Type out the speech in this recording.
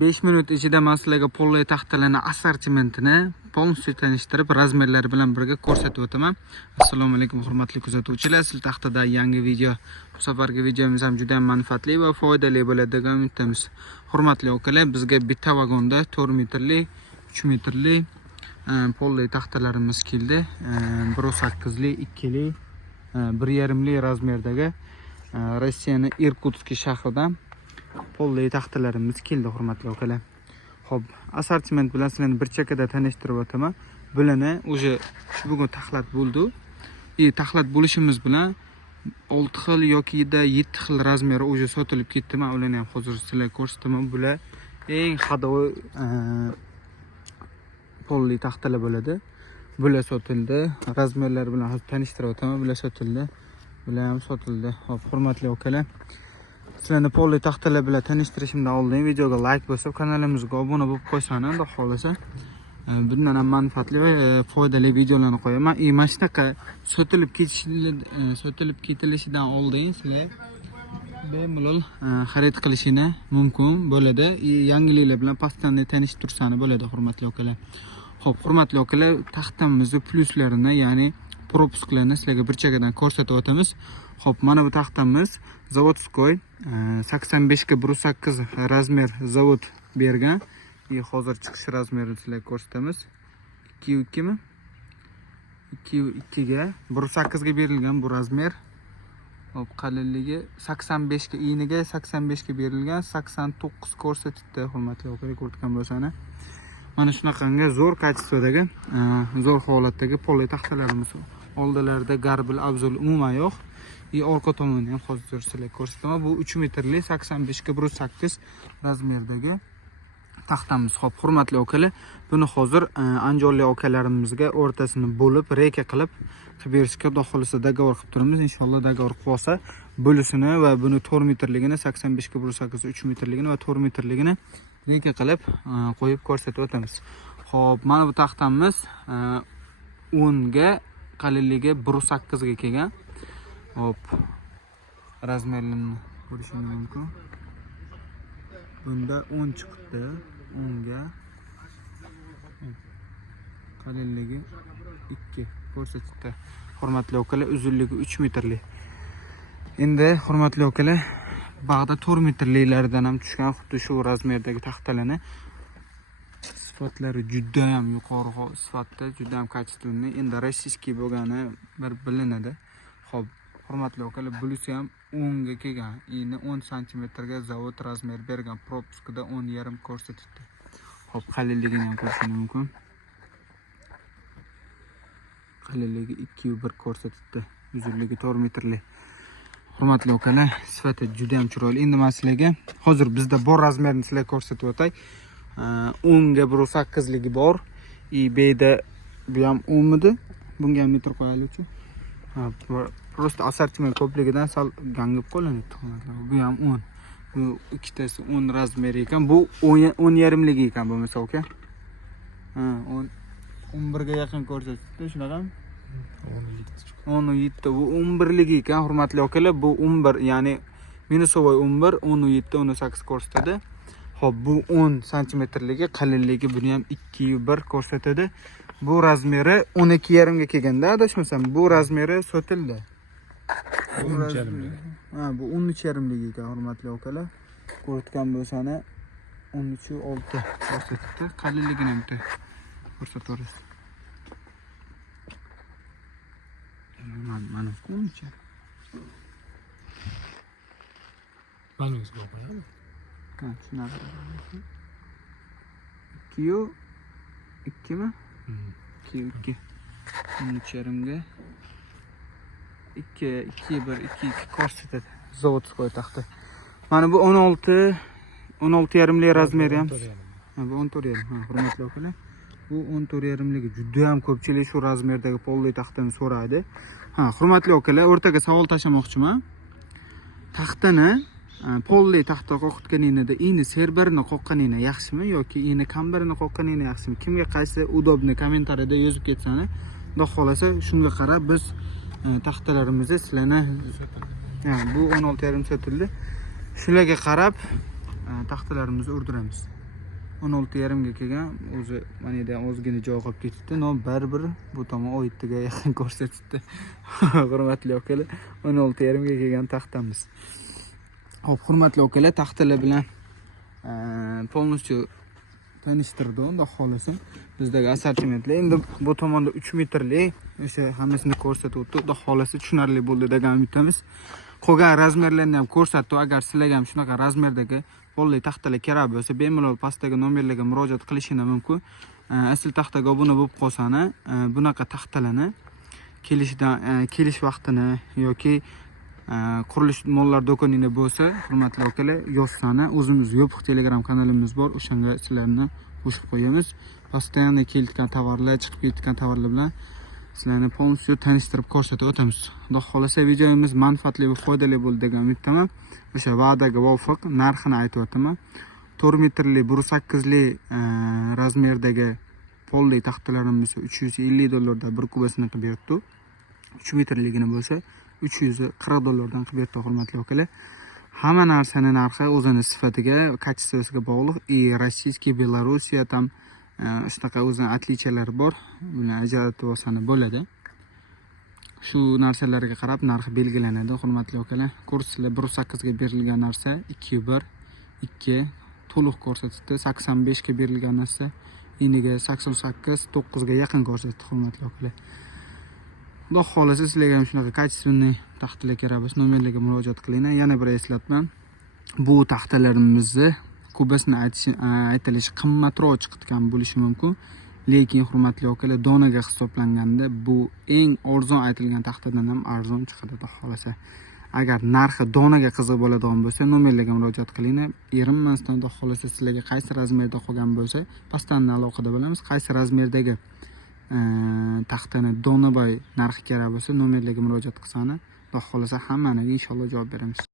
5 minut ichida men sizlarga polli taxtalarning assortimentini полностью tanishtirib, razmerlari bilan birga ko'rsatib o'taman. Assalomu alaykum hurmatli kuzatuvchilar. Siz taxtada yangi video. Bu safargi videomiz ham juda manfaatli va foydali bo'ladi degan umiddamiz. Hurmatli akalar, bizga bitta vagonda 4 metrli, 3 metrli polli taxtalarimiz keldi. 1.8li, 2li, 1.5li razmerdagi Rossiyaning Irkutsk shahridan polli taxtalarimiz keldi hurmatli akalar. Xo'p, assortiment bilan sizlarni bir chekada tanishtirib o'taman. Bularni o'sha bugun taxlat bo'ldi. Taxlat bo'lishimiz bilan 6 xil yoki 7 xil razmeri o'sha sotilib ketdi. Men ularni ham hozir sizlarga ko'rsataman. Bular eng hadovoy polli taxtalar bo'ladi. Bular sotildi. Razmerlar bilan hozir tanishtirib o'taman. Bular sotildi. Bular ham sotildi. Xo'p, hurmatli akalar, sizlarni polli taxtalar bilan tanishtirishimdan oldin videoga like bosib, kanalimizga obuna bo'lib qo'ysangiz, xudo xolasa bundan ham manfaatli va foydali videolarni qo'yaman. Mana shunaqa sotilib ketilishidan oldin sizlar bemalol xarid qilishini mumkin bo'ladi. Yangiliklar bilan pastdan tanishib tursangiz bo'ladi hurmatli akalar. Xo'p, hurmatli akalar, taxtamizning pluslarini, ya'ni propusklarni sizlarga bir chekkadan ko'rsatib o'tamiz. Xo'p, mana bu taxtamiz zavodskoy 85 ga 1.8 razmer zavod bergan. Hozir chiqish razmerini sizlarga ko'rsatamiz. 2.2 mi? 2.2 ga 1.8 ga berilgan bu razmer. Hop, qalinligi 85 ga, iniga 85 ga berilgan, 89 ko'rsatibdi hurmatli akalar, ko'rgan bo'lsangiz. Mana shunaqangi zo'r kачестводagi, zo'r holatdagi polli taxtalarimiz. Oldilarida garbil, abzul umuman yo'q. Orqa tomonini ham hozir sizlarga ko'rsataman. Bu 3 metrli 85 ga 1.8 razmerdagi taxtamiz. Xo'p, hurmatli akalar, buni hozir andijonlik akalarimizga o'rtasini bo'lib, reka qilib berishga xudo xolasa dogovor qilib turamiz. Inshaalloh dogovor qilib olsa, bo'lisini va buni 4 metrligini, 85 ga 1.8, 3 metrligini va 4 metrligini reka qilib qo'yib ko'rsatib o'tamiz. Xo'p, mana bu taxtamiz 10 ga, qalinligi 1.8 ga kelgan. Hop, razmerlarini ko'rishingiz mumkin. Bunda 10 chiqdi, 10 ga. Qalinligi 2 ko'rsatibdi. Hurmatli akalar, uzunligi 3 metrli. Endi hurmatli akalar, bag'da 4 metrlilardan ham tushgan xuddi shu razmerdagi taxtalarni sifatlari juda ham yuqori sifatda, juda ham kачественный, endi rossiyskiy bo'lgani bir bilinadi. Xo'p, hurmatli akalar, bulisi ham 10 ga kelgan. Endi 10 cm ga zavod razmer bergan, propuskada 10,5 ko'rsatibdi. Xo'p, qalinligini ham ko'rishingiz mumkin. Qalinligi 2,1 ko'rsatibdi. Uzunligi 4 metrli. Hurmatli akalar, sifati juda ham chiroyli. Endi men sizlarga hozir bizda bor razmerni sizlarga ko'rsatib o'tay. 10 ga 1.8 ligi bor. eBayda bu ham 10 midi? Bunga ham metr qo'yaylik-chi. Просто assortiment ko'pligidan sal gangib qo'llanibdi. Bu ham 10. Bu ikkitasi 10 razmeri ekan. Bu 10,5 ligi ekan bo'lmasa aka. 11 ga yaqin ko'rsatibdi, shunaqami? 17. Bu 11 ligi ekan hurmatli akalar. Bu 11, ya'ni minusovoy 11, 17, 18 ko'rsatadi. Xo'p, bu 10 cm-ligi, qalinligi buni ham 2,1 ko'rsatadi. Bu razmeri 12,5 ga kelganda, adashmasam, bu razmeri sotildi. Bu 13,5 ligi ekan hurmatli akalar. Ko'rgan bo'lsangiz 13,6 ko'rsatibdi. Qalinligini ham ko'rsatamiz. Mana ko'ncha. Malumsiz bo'layapti. Ha, shunaqa. 2 mi? 2. 13,5 ga 2,1 ko'rsatadi. Zavodskoy taxta. Mana bu 16,5 li razmeri ham. Bu 14,5. Hurmatli akalar, bu 14,5 ligi. Juda ham ko'pchilik shu razmerdagi polli taxtani so'raydi. Hurmatli akalar, o'rtaga savol tashlamoqchiman. Taxtani polli taxta qo'qitganingizda ini serbarini qo'qqaningni yaxshimi yoki ini kambarini qo'qqaningni yaxshimi? Kimga qaysi udobni kommentariyada yozib ketsangiz, xudo xolasa shunga qarab biz taxtalarimizni sizlarni bu 16,5 sotildi. Shularga qarab taxtalarimizni urdiramiz. 16,5 ga kelgan. O'zi mana yerda ham ozgina joy qolib ketibdi. No, baribir bu tomon 17 ga yaqin ko'rsatibdi. Hurmatli akalar, 16,5 ga kelgan taxtamiz. Xo'p, hurmatli akalar, taxtalar bilan polностью tanishtirdi, unda xolasa. Bizdagi assortimentlar endi bu tomonda 3 metrlik o'sha hammasini ko'rsatib o'tdi. Xudo xolasa tushunarli bo'ldi degan umidamiz. Qolgan razmerlarni ham ko'rsatdi. Agar sizlarga ham shunaqa razmerdagi polli taxtalar kerak bo'lsa, bemalol pastdagi nomerlarga murojaat qilishingiz mumkin. Asl taxtaga obuna bo'lib qolsani, bunaqa taxtalarni kelish vaqtini yoki qurilish mollar do'koningda bo'lsa, hurmatli akalar, yozsani, o'zimiz yopiq Telegram kanalimiz bor, o'shanga sizlarni qo'shib qo'yamiz. Постоянно kelayotgan tovarlar, chiqib ketgan tovarlar bilan sizlarni polностью tanishtirib ko'rsatib o'tamiz. Xudo xolasa videomiz manfaatli va foydali bo'ldi degan umiddaman. O'sha va'daga muvofiq narxini aytib o'taman. 4 metrli 1.8 li razmerdagi polli taxtalarimiz $350 bir kubasini qilib berdi. 3 metrligini bo'lsa $340 qilib berdi, hurmatli akalar. Hamma narsani narxi o'zini sifatiga, kачествосiga bog'liq. И Rossiya, Belorussiya ham shunaqa o'zining отличиялari bor. Bular ajratib olsani bo'ladi. Shu narsalarga qarab narxi belgilanadi, hurmatli akalar. Kurslar 1.8 ga berilgan narsa 2.1, 2 to'liq ko'rsatdi. 85 ga berilgan narsa iniga 88, 9 ga yaqin ko'rsatdi, hurmatli akalar. Xudo xolasa sizlarga ham shunaqa качественный taxtalar kerak bo'lsa, nomerlarga murojaat qilinglar. Yana bir eslatma. Bu taxtalarimizni kubasini aytilishi qimmatroq chiqadigan bo'lishi mumkin. Lekin hurmatli akalar, donaga hisoblanganda bu eng arzon aytilgan taxtadan ham arzon chiqadi, xudo xolasa. Agar narxi donaga qiziq bo'ladigan bo'lsa, nomerlarga murojaat qilinglar. Erinmasdan, xudo xolasa sizlarga qaysi razmerda qolgan bo'lsa, pastdan aloqada bo'lamiz. Qaysi razmerdagi taxtani donaboy narxi kerak bo'lsa, nomerlarga murojaat qilsani, xudo xolasa hammaniga inshaalloh javob beramiz.